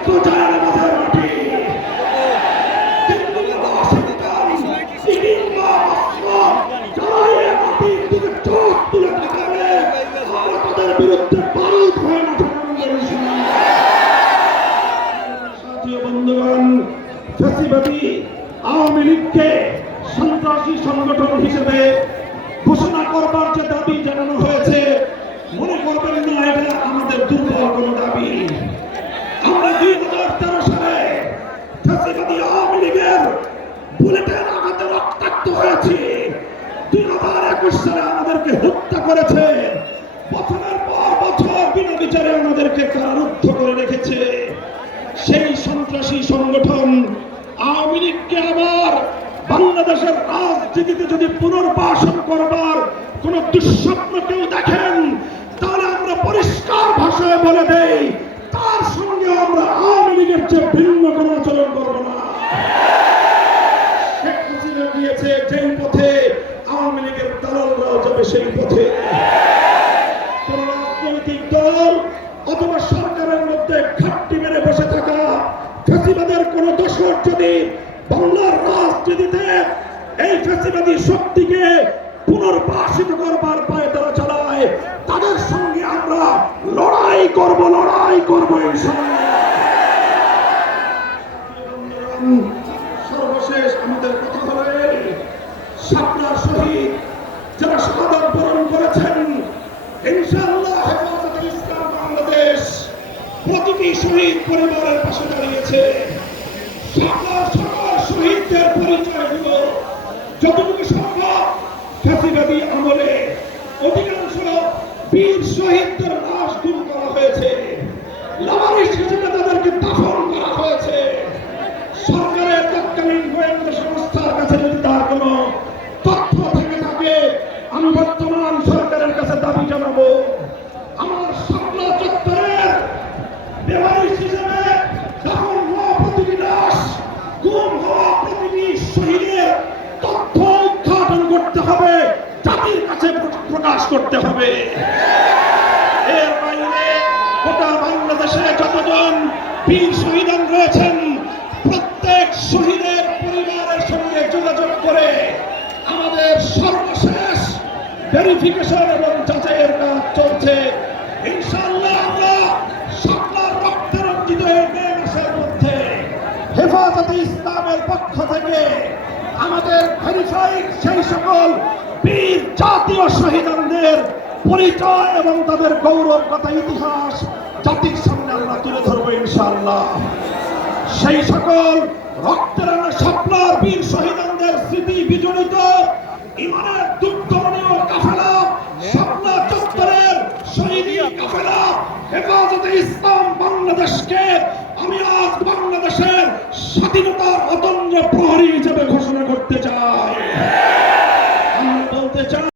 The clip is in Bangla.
পবিত্র জায়গা মাটি বিরুদ্ধে বারুদ হয়ে বন্ধুগণ, ফ্যাসিবাদী আওয়ামী লীগকে সন্ত্রাসী সংগঠন হিসেবে ঘোষণা করবার যে দাবি জানানো হয়েছে, মনে করবেন না এটা আমাদের দুর্বল কোন দাবি। আমরা 2013 সালে ফ্যাসিবাদী আওয়ামী লীগের বুলেটের আঘাতে রক্তাক্ত হয়েছি। 2021 সালে আমাদেরকে হত্যা করেছে, বছরের পর বছর বিনা বিচারে আমাদেরকে কারারুদ্ধ করে রেখেছে। সেই সন্ত্রাসী সংগঠন আওয়ামী লীগকে আবার বাংলাদেশের রাজনীতিতে যদি পুনর্বাসন করবার কোন দুঃস্বপ্ন কেউ দেখেন, তাহলে আমরা পরিষ্কার ভাষায় বলে দেই, তার সঙ্গে আমরা আওয়ামী লীগের চেয়ে ভিন্ন কোন আচরণ করব না। শেখ হাসিনা গিয়েছে যেই পথে, আওয়ামী লীগের দালালরাও যাবে সেই পথে। কোন রাজনৈতিক দল অথবা সরকারের মধ্যে ঘাটতি মেরে বসে থাকা ফ্যাসিবাদের কোন দোষর যদি বাংলার রাজনীতিতে এই ফ্যাসিবাদী শক্তিকে পুনর্বাসিত করবার পায়ে তারা চালায়, তাদের সঙ্গে আমরা লড়াই করব সর্বশেষ আমাদের কথা হলো শাপলা শহীদ যারা শাহাদাত বরণ করেছেন, ইনশাআল্লাহ হেফাজতে ইসলাম বাংলাদেশ প্রতিটি শহীদ পরিবারের পাশে দাঁড়িয়েছে। শাপলার সকল শহীদদের পরিচয় হলো যতটুকু সম্ভব ফ্যাসিবাদী আমলে অধিকাংশ বীর শহীদদের লাশ গুম করা হয়েছে, লাওয়ারিস হিসেবে তাদেরকে দাফন করা হয়েছে। সরকারের তৎকালীন গোয়েন্দা সংস্থার কাছে যদি তার কোনো তথ্য থেকে থাকে, আমি বর্তমান সরকারের কাছে দাবি জানাবো, আমার শাপলা চত্বরের বেওয়ারিশ হিসেবে দাফন হওয়া প্রতিটি লাশ, গুম হওয়া প্রতিটি শহীদের তথ্য উদ্ঘাটন করতে হবে, জাতির কাছে প্রকাশ করতে হবে। এর বাইরে গোটা বাংলাদেশে যতজন বীর শহীদান রয়েছেন, প্রত্যেক শহীদের পরিবারের সঙ্গে যোগাযোগ করে আমাদের সর্বশেষ ভেরিফিকেশন এবং যাচাইয়ের কাজ চলছে। ইনশাআল্লাহ আমরা শাপলার রক্তে রঞ্জিত এই মে মাসের মধ্যে হেফাজতে ইসলামের পক্ষ থেকে আমাদের ভেরিফাইড সেই সকল বীর জাতীয় শহীদদের পরিচয় এবং তাদের গৌরব কথা ইতিহাস জাতির সামনে আমরা তুলে ধরবো ইনশাআল্লাহ। সেই সকল রক্তের শাপলার বীর শহীদদের স্মৃতি বিজড়িত ইমানের দুঃখমনীয় কাফেলা, শাপলা চত্বরের শহীদী কাফেলা হেফাজতে ইসলাম বাংলাদেশকে আমি আজ বাংলাদেশের স্বাধীনতার অদম্য প্রহরী হিসেবে ঘোষণা করতে চাই।